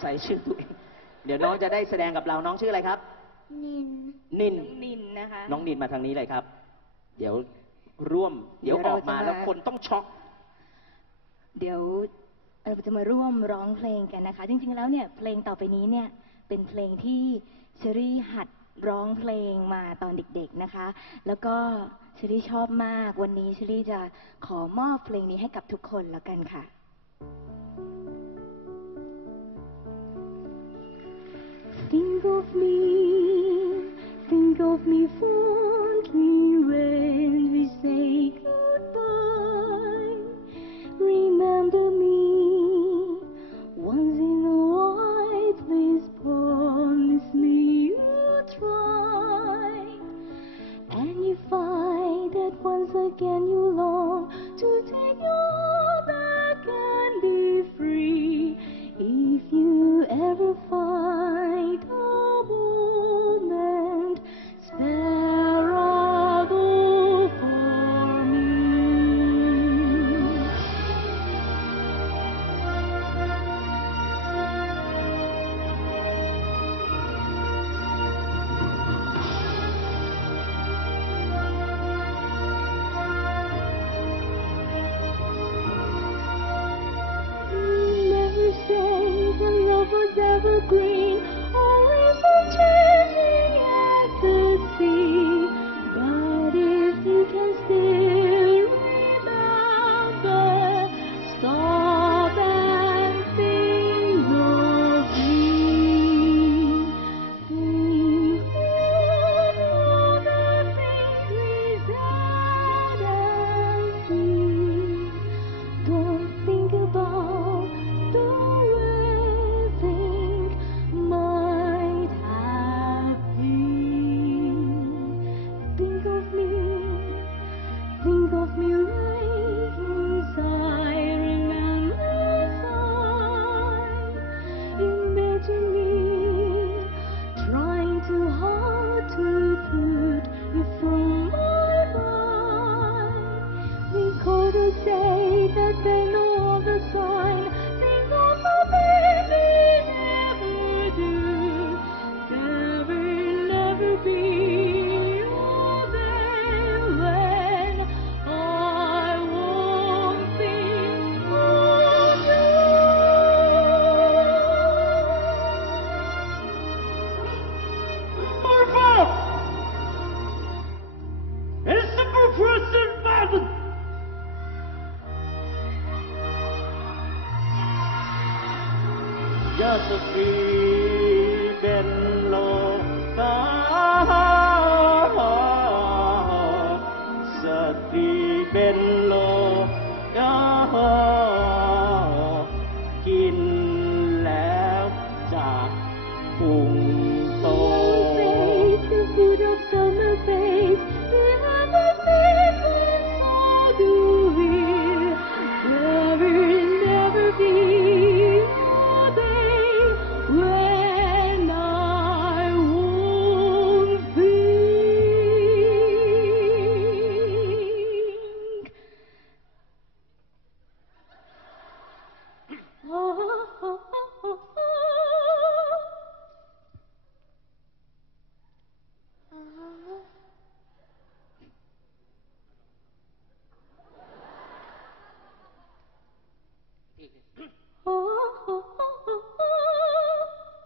ใส่ชื่อตัวเองเดี๋ยวน้องจะได้แสดงกับเราน้องชื่ออะไรครับ นิน นิน น้องนินนะคะ น้องนินมาทางนี้เลยครับ เดี๋ยวร่วม เดี๋ยวเดี๋อยวอกมาเราจะมาแล้วคนต้องช็อก เดี๋ยวเราจะมาร่วมร้องเพลงกันนะคะ จริง ๆ แล้วเนี่ยเพลงต่อไปนี้เนี่ยเป็นเพลงที่เชอรี่หัดร้องเพลงมาตอนเด็ก ๆนะคะ แล้วก็เชอรี่ชอบมาก วันนี้เชอรี่จะขอมอบเพลงนี้ให้กับทุกคนแล้วกันค่ะ Think of me, think of me fondly when we say goodbye. Remember me once in a while, please promise me you'll try. And you find that once again you long to take your back and be free. If you ever find say that they know ยาสต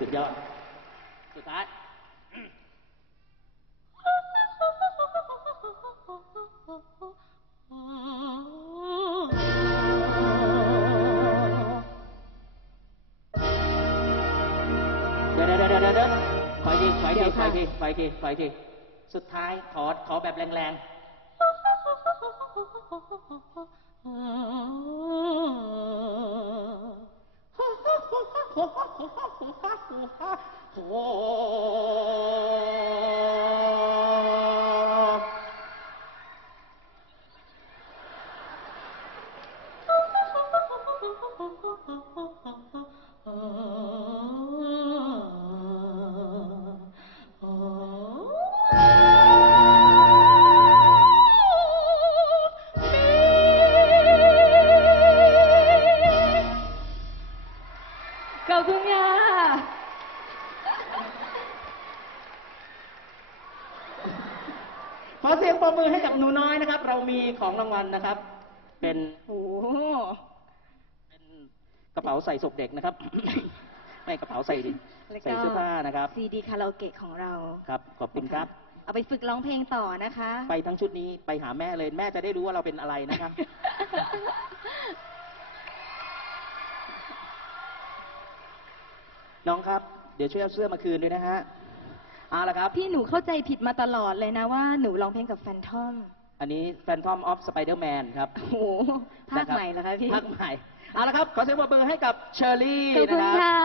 สุดยอด สุดท้ายเดี๋ยวเดี๋ยวเดี๋ยวเดี๋ยวขออีกทีขออีกเดี๋ทียวขอค่ะอีกทีขออีกทีขออีกทีสุดท้ายขอขอแบบแรง Oh โขอเสียงปรบมือให้กับหนูน้อยนะครับ เรามีของรางวัลนะครับ เป็นโอ้โหเป็นกระเป๋าใส่ศพเด็กนะครับ ไม่กระเป๋าใส่ดิแล้วก็ ใส่เสื้อผ้านะครับ ซีดีคาราโอเกะของเราครับ ขอบคุณครับ เอาไปฝึกร้องเพลงต่อนะคะ ไปทั้งชุดนี้ไปหาแม่เลยแม่จะได้รู้ว่าเราเป็นอะไรนะครับ น้องครับ เดี๋ยวช่วยเอาเสื้อมาคืนด้วยนะฮะ เอาละครับ พี่หนูเข้าใจผิดมาตลอดเลยนะว่าหนูร้องเพลงกับแฟนทอม อันนี้ Phantom of Spider-Man ครับโอ้โหภาคใหม่เหรอคะพี่ ภาคใหม่เอาละครับ ขอเสียงปรบมือให้กับเชอรี่ขอบคุนะณครับ ค่ะ